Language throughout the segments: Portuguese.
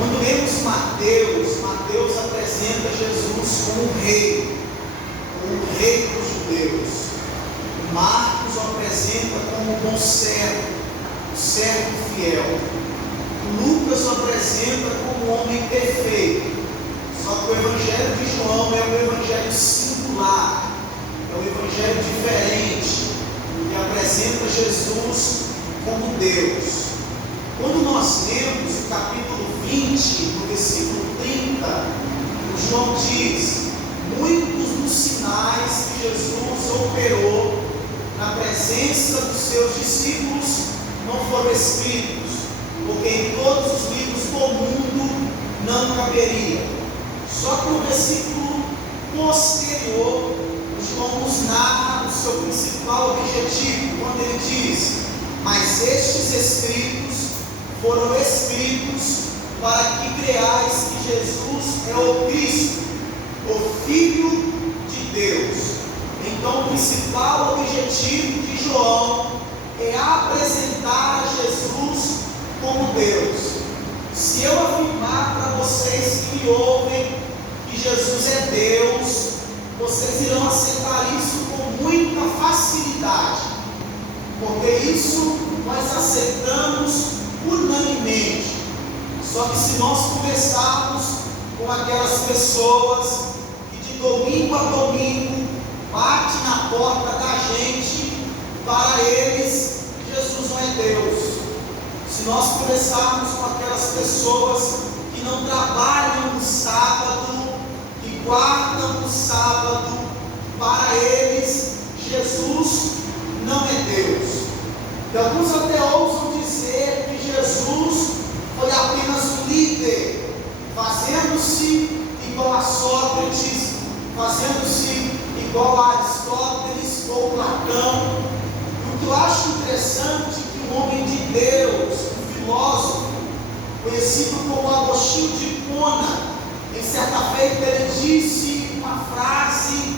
Quando lemos Mateus apresenta Jesus como um rei dos judeus. Marcos o apresenta como um bom servo, um servo fiel. Lucas o apresenta como um homem perfeito. Só que o Evangelho de João é um evangelho singular, é um evangelho diferente, que apresenta Jesus como Deus. Quando nós lemos o capítulo 20, no versículo 30, o João diz: muitos dos sinais que Jesus operou na presença dos seus discípulos não foram escritos, porque em todos os livros do mundo não caberia. Só que no versículo posterior, João nos narra o seu principal objetivo, quando ele diz: mas estes escritos foram escritos para que creais que Jesus é o Cristo, o Filho de Deus. Então o principal objetivo de João é apresentar a Jesus como Deus. Se eu afirmar para vocês que me ouvem que Jesus é Deus, vocês irão aceitar isso com muita facilidade, porque isso nós aceitamos unanimemente. Só que se nós conversarmos com aquelas pessoas que de domingo a domingo bate na porta da gente, para eles Jesus não é Deus. Se nós conversarmos com aquelas pessoas que não trabalham no sábado, que guardam no sábado, para eles Jesus não é Deus. E alguns até ousam dizer que Jesus foi apenas um líder, fazendo-se igual a Sócrates, fazendo-se igual a Aristóteles ou Platão. O que eu acho interessante é que um homem de Deus, um filósofo, conhecido como Agostinho de Hipona, em certa feita ele disse uma frase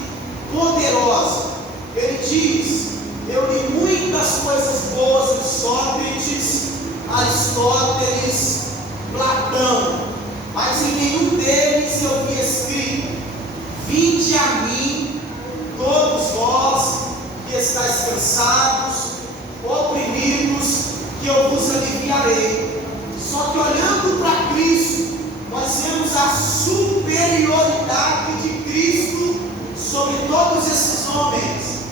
poderosa. Ele diz: eu li muitas coisas boas de Sócrates, Aristóteles, Platão, mas em nenhum deles eu vi escrito: vinde a mim, todos vós que estáis cansados, oprimidos, que eu vos aliviarei. Só que olhando para Cristo, nós vemos a superioridade de Cristo sobre todos esses homens,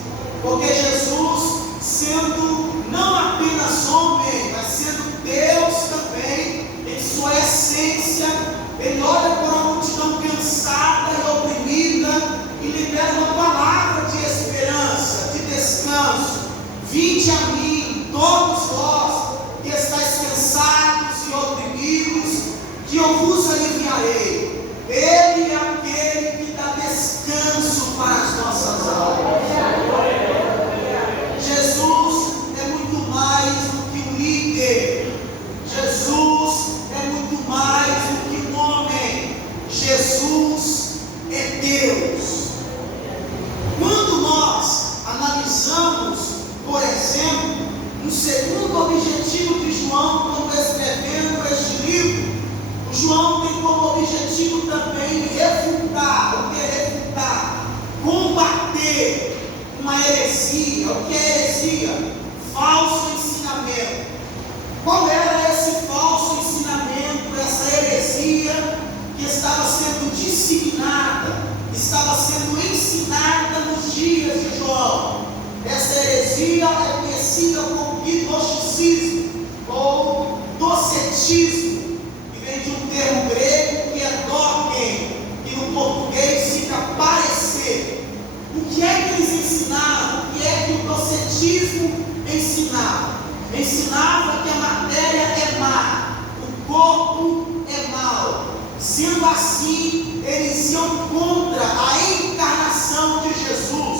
porque Jesus, sendo não apenas homem, mas sendo Deus também, em sua essência, ele olha para uma multidão cansada e oprimida e libera uma palavra de esperança, de descanso: vinde a mim, todos vós que estáis cansados e oprimidos, que eu vos aliviarei. Ele é aquele que dá descanso para as nossas almas. Jesus é muito mais do que um líder. Jesus é muito mais do que um homem. Jesus é Deus. Quando nós analisamos, por exemplo, um segundo objetivo de João quando escrevendo este livro, o João tem como objetivo também refutar. O que é refutar? Combater uma heresia. O que é heresia? Falso ensinamento. Qual era esse falso ensinamento, essa heresia que estava sendo disseminada, estava sendo ensinada nos dias de João? Essa heresia é conhecida como gnosticismo ou docetismo, que vem de um termo grego que é doken, que no português significa parecer. O que é que eles ensinavam? O que é que o docetismo ensinava? Ensinava que a matéria é má, o corpo é mau. Sendo assim, eles iam contra a encarnação de Jesus,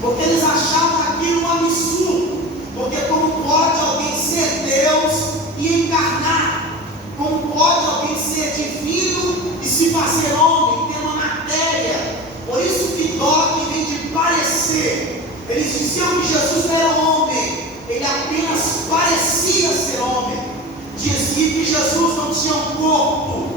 porque eles achavam aquilo um absurdo. Porque como pode alguém ser Deus e encarnar? Como pode alguém ser divino e se fazer homem, ter uma matéria? Por isso que doque vem de parecer. Eles diziam que Jesus não era homem, ele apenas parecia ser homem. Dizia que Jesus não tinha um corpo,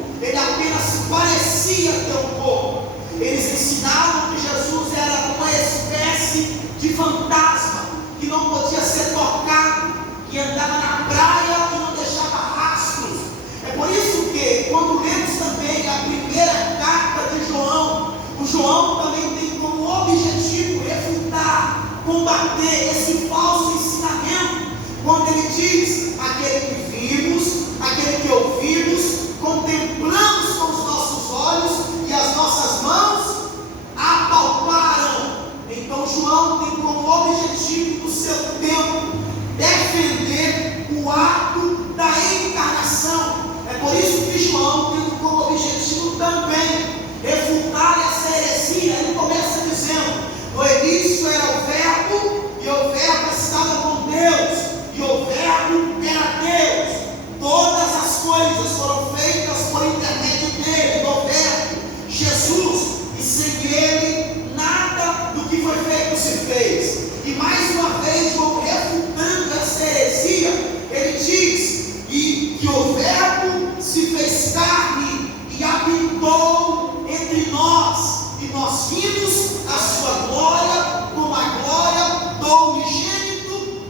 parecia ter um corpo. Eles ensinavam que Jesus era uma espécie de fantasma, que não podia ser tocado, que andava na praia e não deixava rastros. É por isso que, quando lemos também a primeira carta de João, o João também tem como objetivo refutar, combater esse falso ensinamento, quando ele diz: aquele que vimos, aquele que ouvimos, contemplamos com os nossos olhos e as nossas mãos apalparam. Então João tem como objetivo do seu tempo defender o ato da encarnação. É por isso que João tem como objetivo também refutar essa heresia. Ele começa dizendo: no início era o Verbo, e o Verbo estava com Deus, e o Verbo era Deus. Todas as coisas foram feitas por intermédio dele, do Verbo, Jesus, e sem ele nada do que foi feito se fez. E mais uma vez, João refutando essa heresia, ele diz que o Verbo se fez carne e habitou entre nós, e nós vimos a sua glória como a glória do unigênito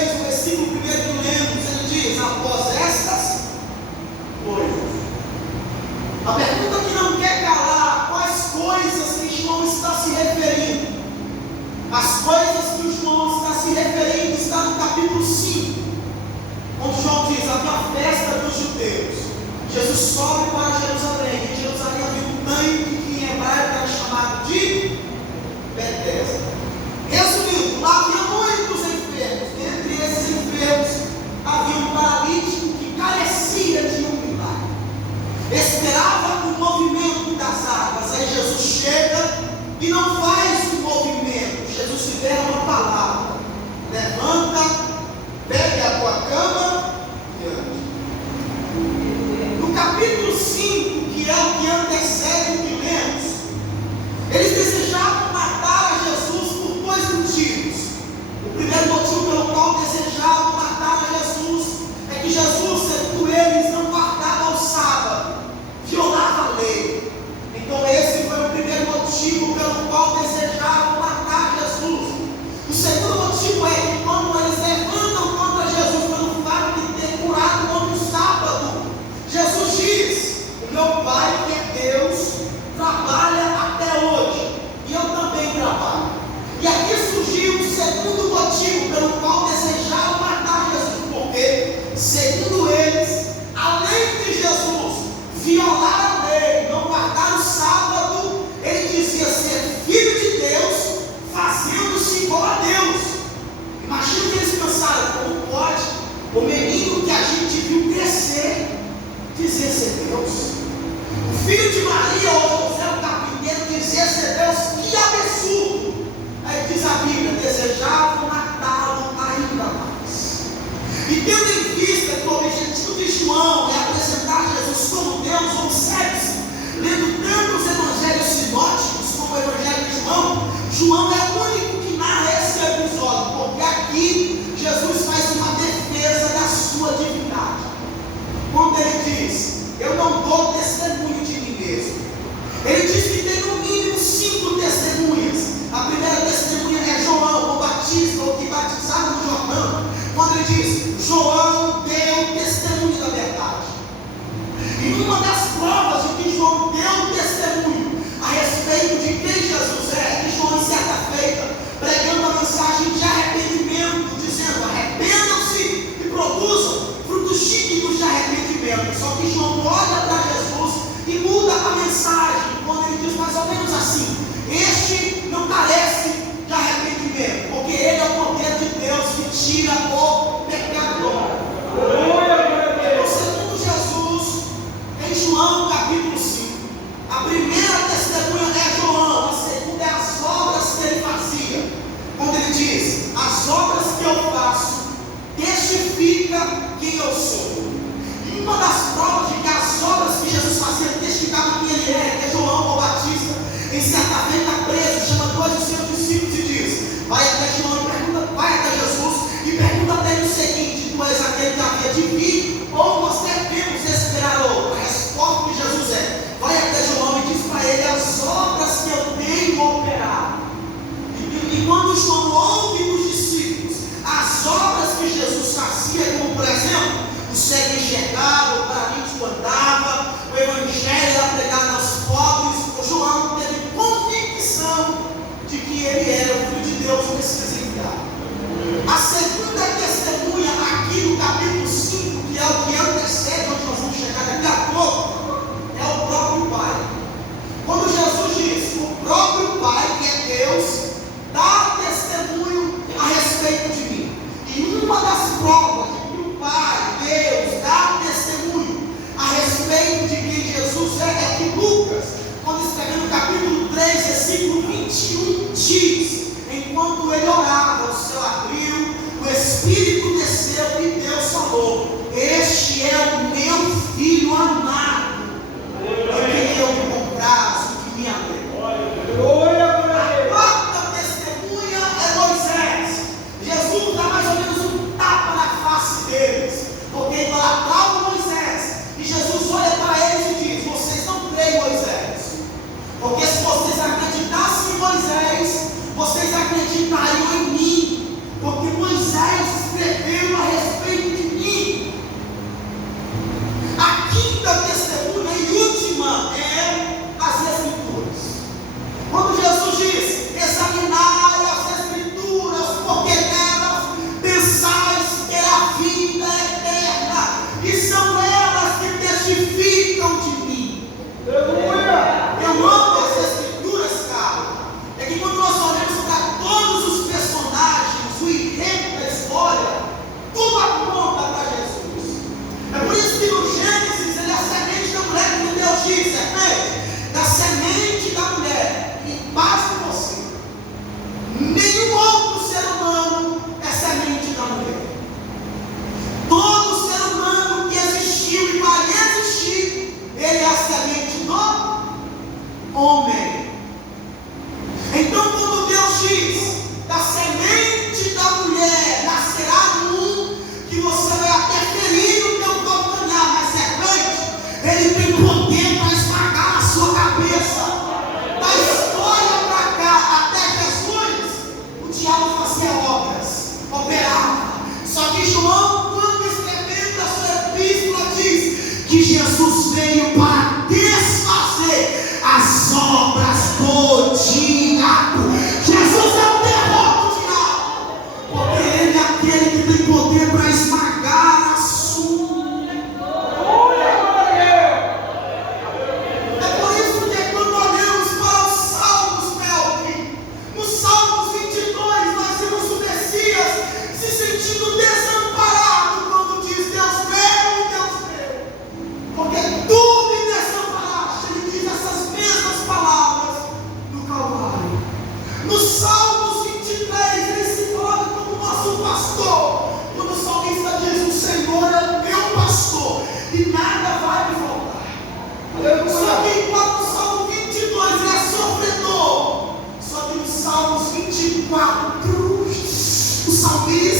6, o versículo 1 que lemos, ele diz: após estas coisas. A pergunta que não quer calar: quais coisas que João está se referindo? As coisas que o João está se referindo está no capítulo 5, onde João diz: havia a festa dos judeus. Jesus sobe para Jerusalém. Em Jerusalém havia um tanque que em hebraico era chamado de Betesda. Resumindo, lá havia muitos enfermos. Entre esses enfermos havia um paralítico que carecia de um milagre. Esperava o movimento das águas. Aí Jesus chega e não faz o movimento. Jesus libera uma palavra: levanta, pegue a tua cama e ande. No capítulo 5, que é o que antecede o que lemos, eles desejavam matar a Jesus por dois motivos. O primeiro motivo pelo qual desejavam matar a Jesus é que Jesus, segundo eles, não guardava o sábado, violava a lei. Então esse foi o primeiro motivo pelo qual desejavam matar Jesus. O segundo motivo é que quando eles levantam contra Jesus pelo fato de ter curado contra o sábado, Jesus diz: o meu Pai, que é Deus, trabalha até hoje, e eu também trabalho. E aqui surgiu o segundo motivo pelo qual desejavam matar Jesus, porque, segundo eles, além de Jesus violar a lei, não guardar o sábado, ele dizia ser filho de Deus, fazendo-se igual a Deus. Imagina que eles pensaram: como pode o menino que a gente viu crescer dizer ser Deus? O filho de Maria, ou José o carpinteiro, dizer ser Deus? Que absurdo! Aí diz a Bíblia: desejavam matá-lo ainda mais. E tendo em vista que o objetivo de João é apresentar Jesus como Deus, observe-se, lendo tanto os evangelhos sinóticos como o evangelho de João, João é o único que narra esse episódio, porque aqui Jesus faz uma defesa da sua divindade. Quando ele diz: eu não dou testemunho de mim mesmo. Ele diz que tem no mínimo 5 testemunhas. A primeira testemunha é João, o Batista, o que batizava no Jordão. Quando ele diz: João deu testemunho da verdade. E uma das provas de que João deu testemunho a respeito de quem Jesus é, que João, em certa feita, pregando a mensagem de arrependimento, dizendo: arrependam-se e produzam frutos dignos de arrependimento. Só que João olha para Jesus e muda a mensagem, quando ele diz mais ou menos assim: este não carece de arrependimento, porque ele é o poder de Deus que tira o pecador. Então, segundo Jesus, em João capítulo 5, a primeira testemunha é João, a segunda é as obras que ele fazia. Quando ele diz: as obras que eu faço testifica quem eu sou. E uma das provas de que as obras que Jesus fazia testificavam quem ele é, que é João o Batista, em certa feita preso, chama 2 dos seus discípulos e diz: vai até João e pergunta, vai até Jesus e pergunta até ele o seguinte: tu és aquele que havia de vir, ou nós devemos esperar outro? A resposta de Jesus é: vai até João e diz para ele as obras que eu tenho operado. E quando João ouve dos discípulos as obras que Jesus fazia, como por exemplo, o cego enxergava, o paralítico andava, o evangelho era pregado aos pobres, o João teve convicção de que ele era o Filho de Deus, o Messias enviado. A segunda testemunha aqui no capítulo 5, que é o que antecede, onde nós vamos chegar daqui a pouco, é o próprio Pai. Quando Jesus diz: o próprio Pai, que é Deus, dá testemunho a respeito de mim. E uma das provas de que o Pai, Deus, dá testemunho a respeito de quem Jesus é que Lucas, quando escreveu no capítulo 3, versículo 21, diz: enquanto ele orava, o céu abriu, o Espírito desceu e Deus falou: este é o meu Filho amado, em quem eu me comprazo, que me alegra. A quarta testemunha é Moisés. Jesus dá mais ou menos um tapa na face deles, porque idolatravam Moisés. E Jesus olha para eles e diz: vocês não creem Moisés, porque se vocês acreditassem em Moisés, vocês acreditariam em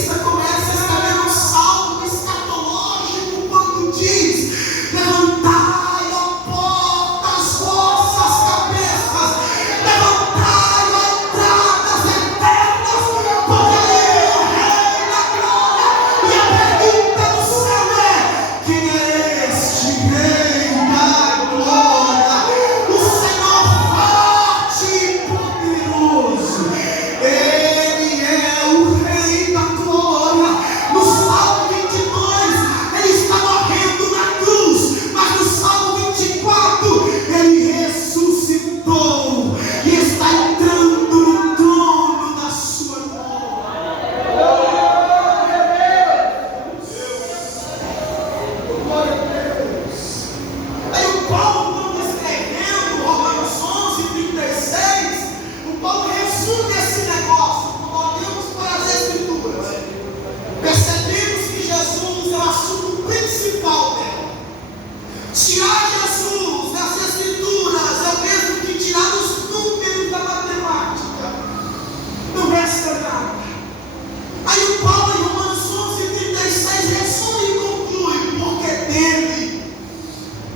salmista começa a escrever um salmo escatológico quando diz: levantai, ó portas, vossas cabeças, levantai, ó entradas eternas, porque ele é o Rei da glória. E a pergunta do céu é: quem é este Rei da glória? O Senhor forte e poderoso. Ele é o Rei da glória. No Salmo 22, ele está morrendo na cruz, mas no Salmo 24, ele ressuscitou e está entrando no trono da sua glória. Glória a Deus. Aí o Paulo, quando escrevendo Romanos 11:36, o Paulo resume esse negócio. Quando olhamos para as Escrituras, percebemos que Jesus é o assunto principal dela. Tirar Jesus das Escrituras é o mesmo que tirar os números da matemática. Não resta nada. Aí o Paulo, em Romanos 11:36, resume e conclui: porque dele,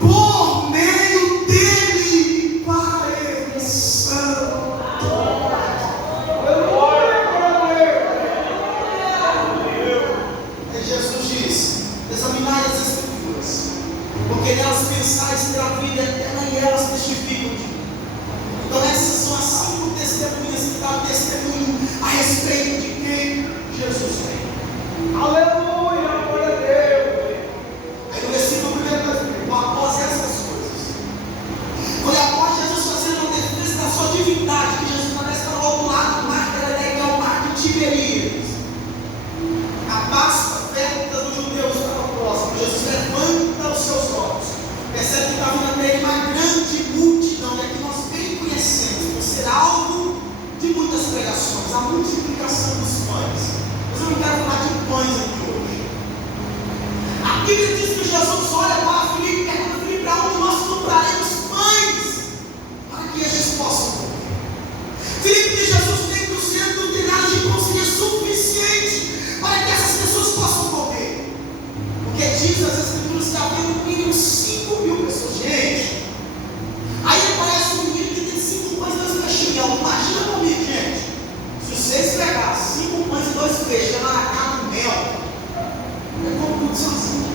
por meio dele e para ele são. Aí Jesus diz: examinai as Escrituras, porque nelas pensais ter a vida eterna e elas testificam de mim. Então essas são as 5 testemunhas que dão testemunho a respeito de quem Jesus é. Aleluia, glória a Deus. Aí no versículo 1, após essas coisas, foi após Jesus fazendo uma defesa da sua divindade, que Jesus parece para o outro lado do mar Galileia, que é o mar de Tiberíades. A Páscoa, festa dos judeus, estava próxima. Jesus levanta os seus olhos, percebe que está vindo até ele uma grande multidão, e aqui nós bem conhecemos, por ser alvo de muitas pregações, a multiplicação dos pães. Mas eu não quero falar de pães aqui hoje. A Bíblia diz que Jesus olha para Filipe e pergunta: Filipe, para onde nós compraremos pães para que eles possam comer? Filipe diz: Jesus tem 200 denários de pão seria suficiente para que essas pessoas possam comer. Porque diz as Escrituras que havia no mínimo 5.000 pessoas. Gente, aí aparece um menino que tem 5 pães e 2 peixinhos. Imagina comigo, gente. Se vocês pegassem 5 pães e 2 peixes lá na casa do mel, é como tudo sozinho.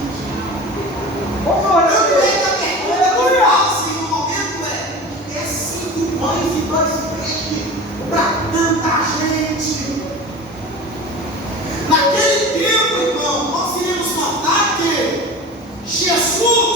Tanto é que a pergunta que eu faço no momento é 5 pães e 2 peixes para tanta gente. Naquele tempo, irmão, nós iremos notar que Jesus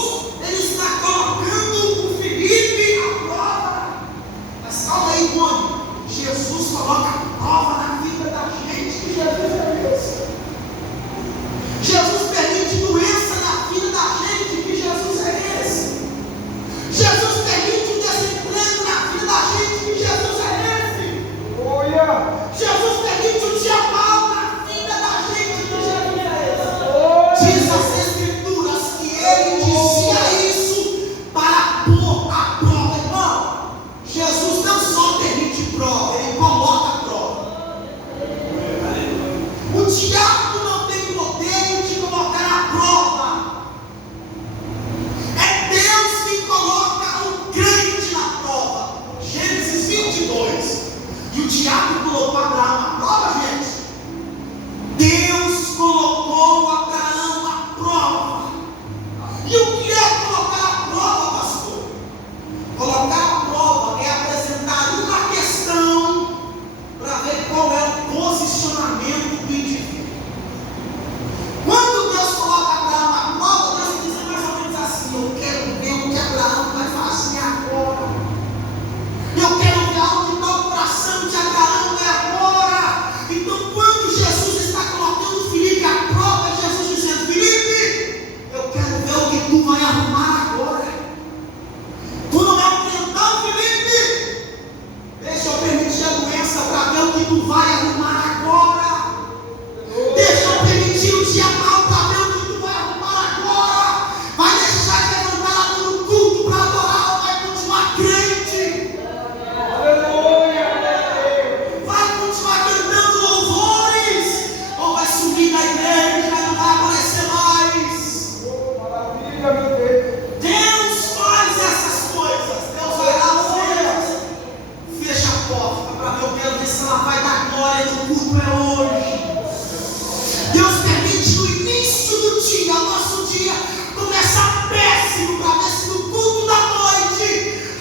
dia começa péssimo, para ver se no culto da noite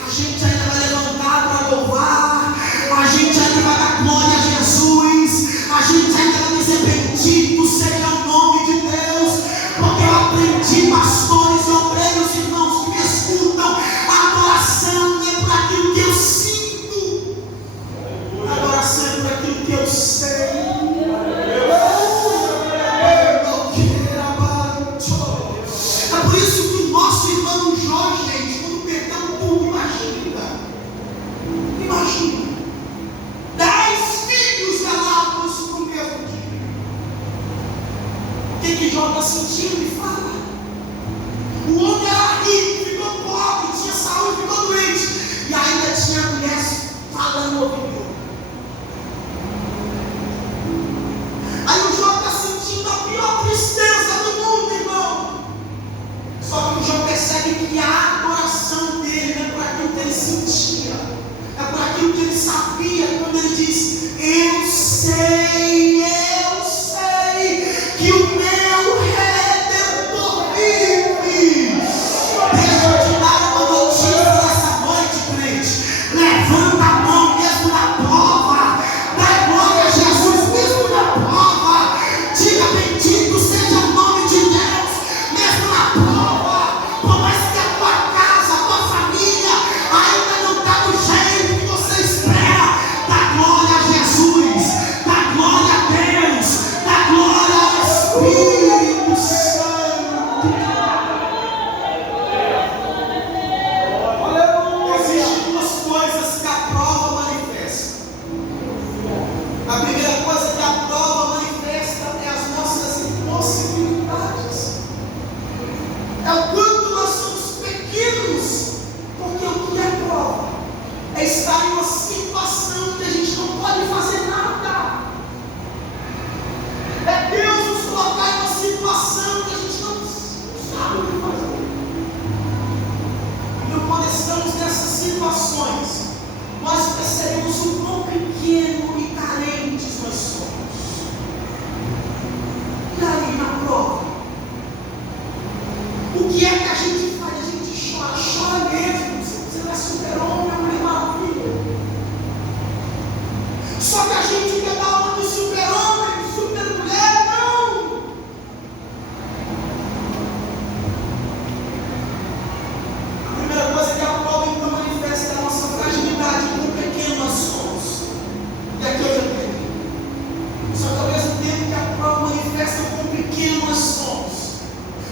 a gente ainda vai levantar para louvar, a gente ainda vai dar glória a Jesus, a gente ainda vai dizer bendito seja o nome de Deus, porque eu aprendi, pastores e obreiros, irmãos que me escutam, a adoração não é por aquilo que eu sinto, a adoração é por aquilo que eu sei. É por isso que o nosso irmão Jó, gente, quando perdeu tudo, imagina, 10 filhos galados no mesmo dia. O que Jó está sentindo? Me fala. O homem era rico, ficou pobre, tinha saúde, ficou doente, e ainda tinha mulheres falando no ouvido. Aí o Jó está sentindo a pior tristeza do mundo, irmão. Só que o Jó percebe que a adoração dele não é por aquilo que ele sentia, é por aquilo que ele sabia, quando ele diz: eu sei que o meu Redentor vive. Deixa eu te dar uma notícia nessa noite, crente. Levanta a mão mesmo na prova, dá glória a Jesus mesmo na prova, diga bendito seja o nome de Deus mesmo na prova. Por mais que a tua casa, a tua família ainda não está do jeito que você espera, dá glória a Jesus, dá glória a Deus, dá glória ao Espírito Santo. Existem duas coisas que a prova manifesta. A primeira coisa que a prova manifesta é as nossas impossibilidades. É o quanto nós somos pequenos, porque o que é prova é estar em uma situação que a gente não pode fazer nada. É Deus nos colocar em uma situação que a gente não sabe o que fazer. Então, quando estamos nessas situações, nós percebemos o quão pequeno e carentes nós somos. E aí, na prova, o que é que a gente faz? A gente chora mesmo. Você não é super-homem, é uma maravilha. Só que a gente quer dar uma de super-homem, de super-mulher, não. A primeira coisa que a prova então manifesta é a nossa fragilidade, quão pequeno nós somos. E aqui eu já perdi. Só que ao mesmo tempo que a prova manifesta o quão pequeno nós somos,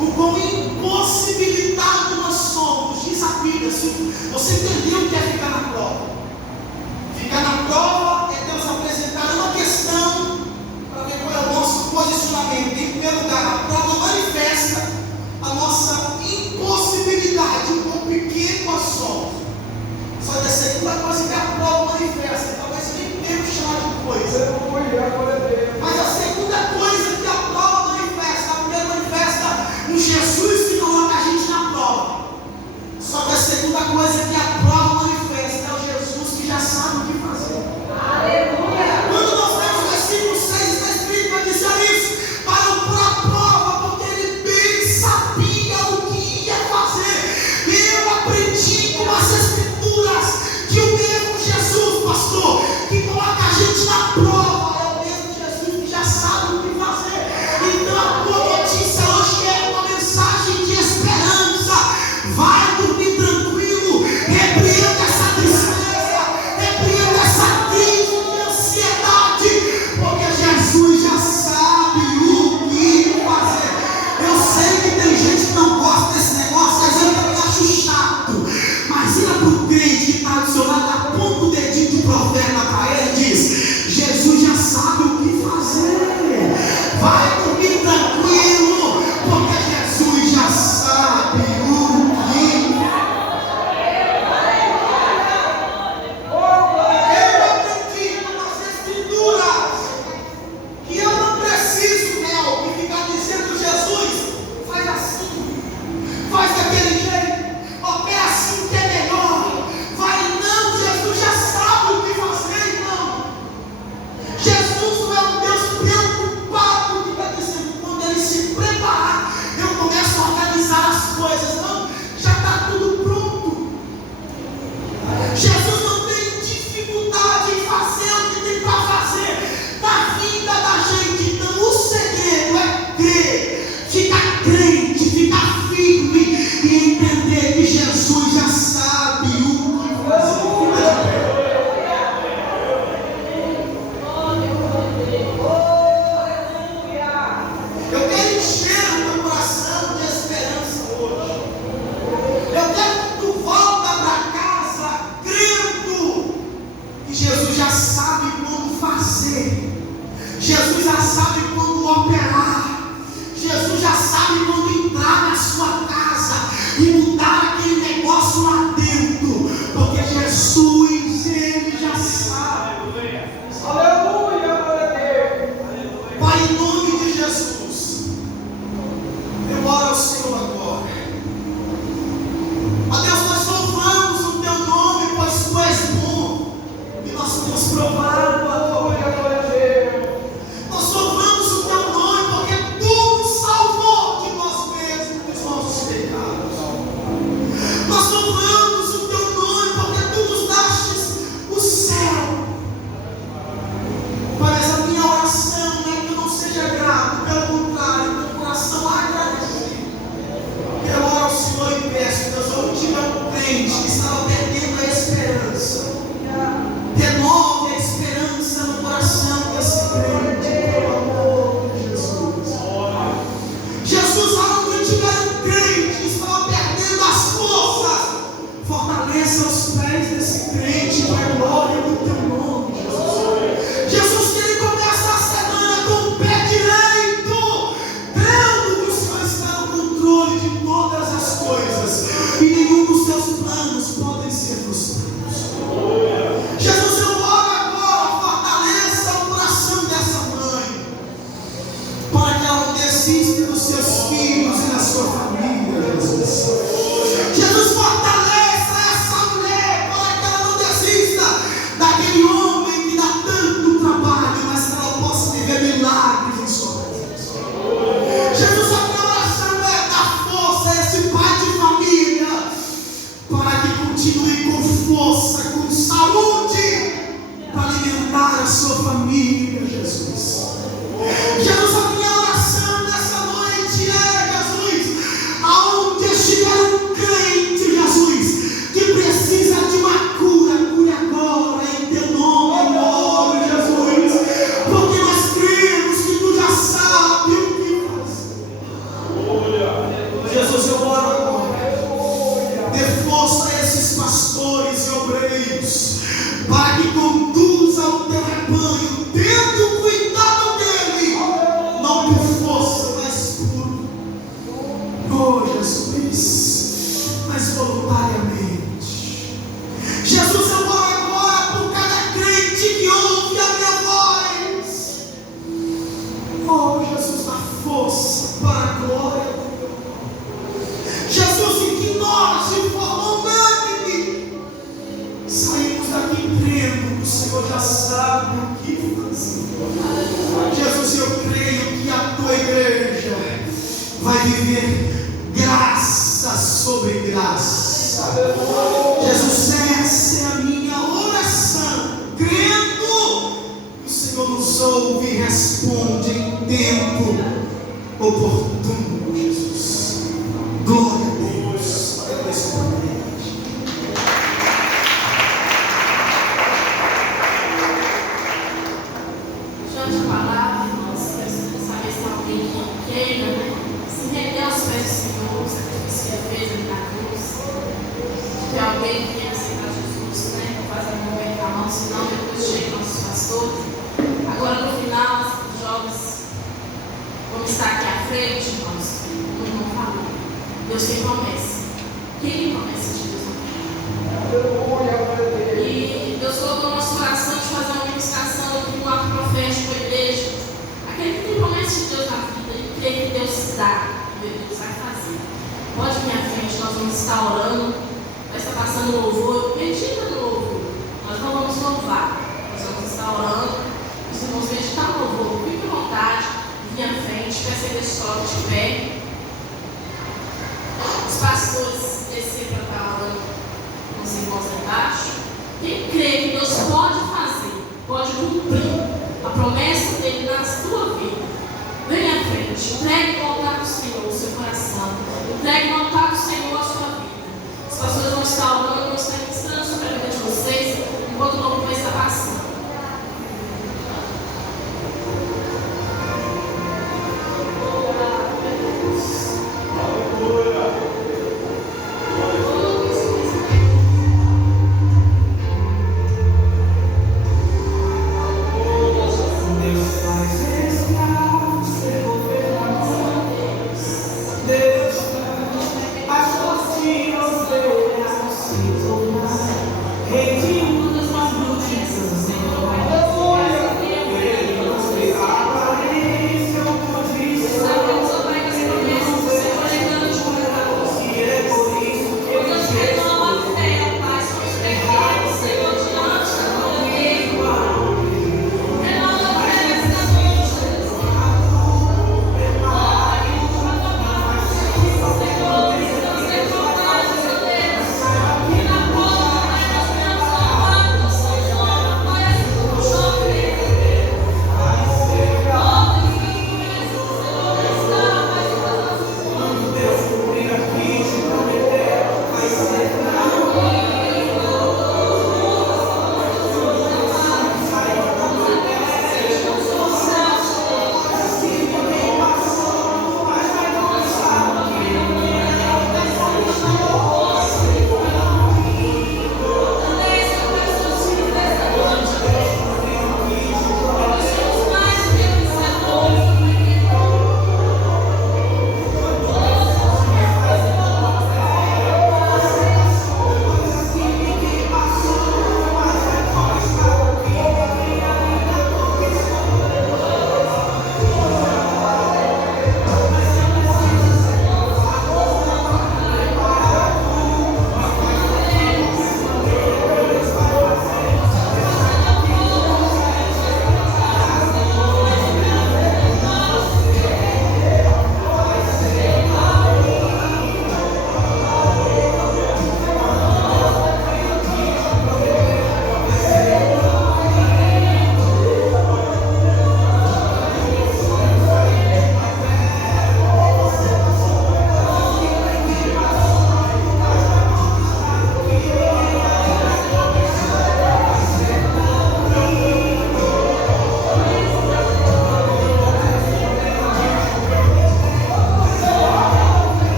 o quão impossibilitado nós somos, diz a Bíblia. Você entendeu o que é ficar na prova? Ficar na prova é Deus apresentar uma questão para ver qual é o nosso posicionamento. Em primeiro lugar, a prova manifesta a nossa impossibilidade, o quão pequeno nós somos. Só que a segunda coisa que a prova manifesta, talvez nem tempo chamar de coisa, mas a segunda coisa que a prova manifesta, a primeira manifesta um Jesus que coloca a gente na prova. Só que a segunda coisa que a prova manifesta é o Jesus que já sabe o que fazer. Aleluia! Quando nós lemos o versículo 6, está escrito para dizer isso, parou por a prova, porque ele bem sabia o que ia fazer. Eu aprendi com as Escrituras que o mesmo vai viver graça sobre graça. Jesus, essa é a minha oração, crendo que o Senhor nos ouve e responde em tempo oportuno, Jesus. Glória a Deus. Diante da palavra, irmãos, quero saber se alguém que queira, se render aos pés do Senhor, sacrifício que fez ali na cruz. Se alguém que queira aceitar Jesus, faz a mão na mão, senão depois chega nossos pastores. Agora no final, os jovens vão estar aqui à frente, irmãos. O irmão falou. Deus tem promessa. Quem tem promessa de Deus? E Deus colocou no nosso coração de fazer uma ministração aqui no ato profético da igreja. Aquele que tem promessa de Deus na vida e crê que Deus dá, que Deus vai fazer. Pode vir à frente, nós vamos estar orando, vai estar passando louvor, medita no louvor. Nós não vamos louvar, nós vamos estar orando. Os irmãos meditar no louvor, fique à vontade, vir à frente, peça que eles coloquem de pé. Os pastores descer para estar orando com os irmãos lá embaixo. Quem crê que Deus pode fazer, pode cumprir a promessa dele na sua vida, vem à frente, entregue no altar do Senhor o seu coração, entregue no altar do Senhor a sua vida. Os pastores vão estar orando, vão estar ministrando sobre a vida de vocês, enquanto o louvor vai estar passando. Deus vai resgatar, você governa.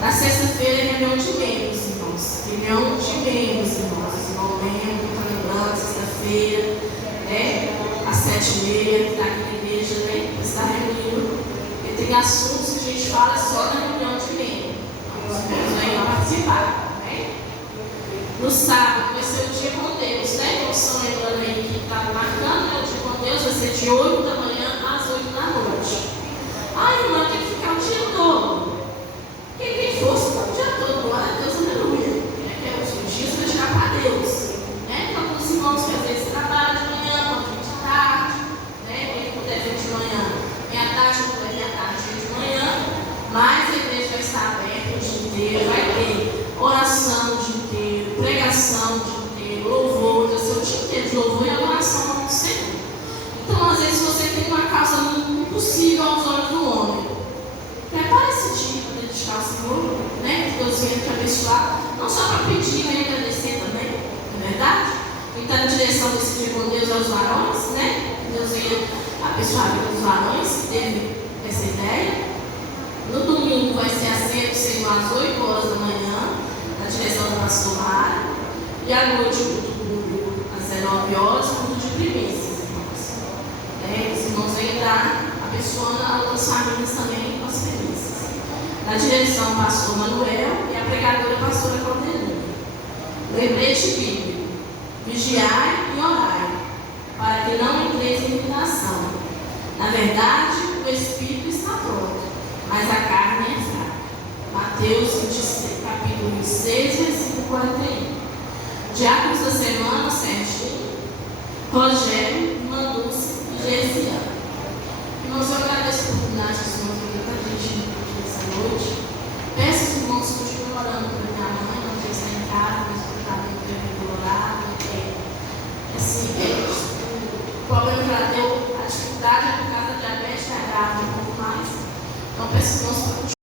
Na sexta-feira é reunião de membros, irmãos. Reunião de membros, irmãos. Irmão membro, estou lembrando, sexta-feira, né? Às 7h30, está aqui na igreja, né? Está reunindo. Porque tem assuntos que a gente fala só na reunião de membros. Os membros vêm lá participar, né? No sábado vai ser o dia com Deus, né? Como estão lembrando aí que está marcando, né? O dia com Deus vai ser de 8 da manhã às 8 da noite. Ai, irmã, tem que ficar o dia todo. Quem tem força está o dia todo, glória a Deus, aleluia. É os dias para tirar para Deus. Né? Então, os irmãos que às vezes trabalham de manhã, vão vir de tarde, né? Quem puder vir de manhã, vem à tarde, não puder vir à tarde, vem de manhã. Mas a igreja vai estar aberta o dia inteiro, vai ter oração o dia inteiro, pregação o dia inteiro, louvor, vai ser o dia inteiro de louvor e adoração ao Senhor. Então, às vezes, você tem uma causa impossível aos olhos do homem. Prepara esse dia para dedicar ao Senhor, né? Que Deus venha te abençoar, não só para pedir, mas agradecer também, não é verdade? Quem está na direção desse dia com Deus é os varões, né? Deus venha abençoar os varões que teve essa ideia. No domingo vai ser a ceia do Senhor às 8 horas da manhã, na direção da pastora Mara. E à noite, o culto público, às 19 horas, o culto de primícias, irmãos. Os irmãos vêm dar abençoando as outras famílias também com as primícias. Na direção, o pastor Manuel e a pregadora, a pastora Claudelina. Lembrete bíblico: vigiai e orai, para que não entreis em tentação. Na verdade, o espírito está pronto, mas a carne é fraca. Mateus 26, capítulo 26, versículo 41. Diáconos da semana, Serginho, Rogério, Mandúcia e Gesiano. Irmãos, eu agradeço a oportunidade que o Senhor deu para a gente nessa noite. Peço aos irmãos que continuem orando para minha mãe, não sei se está em casa, mas eu estava muito orado. O problema que ela deu, a dificuldade é por causa da diabetes, é grave um pouco mais. Então, peço aos irmãos para